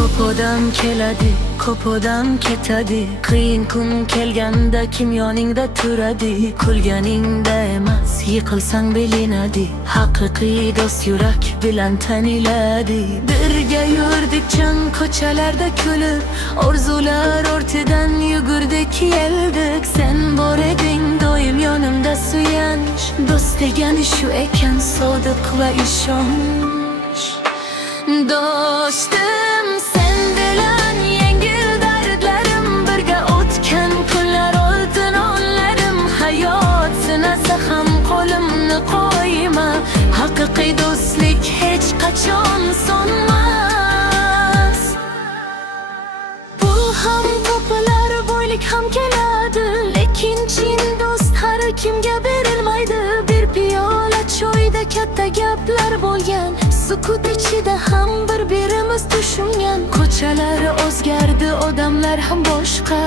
ko'p odam keladi, ko'p odam ketadi. Qiyin kun kelganda kim yoningda turadi? Kulganingda emas, yiqilsang bilinadi. Haqiqiy do'st yurak bilan taniladi. Birga yurdik chang ko'chalarda kulib, orzular ortidan yugurdik keldik. Sen bor eding doim yonimda suyanch, do'st degani shu ekan, sodiq va ishonch. Do'stim sen bilan yengil dardlarim, birga o'tgan kunlar oltin onlarim. Hayot sinasa ham qo'limni qo'yma, haqiqiy do'stlik hech qachon so'nmas. Pul ham topilar, boylik ham keladi, lekin chin do'st har kimga berilmaydi. Bir piyola choyda katta gaplar bo'lgan, sukut ichida ham bir-birimiz tushungan. Ko'chalar o'zgardi, odamlar ham boshqa,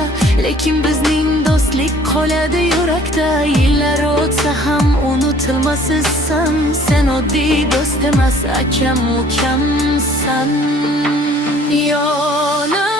lekin bizning do'stlik qoladi yurakda. Yillar o'tsa ham unutilmassan, sen oddiy do'st emas, akam ukamsan. Yonim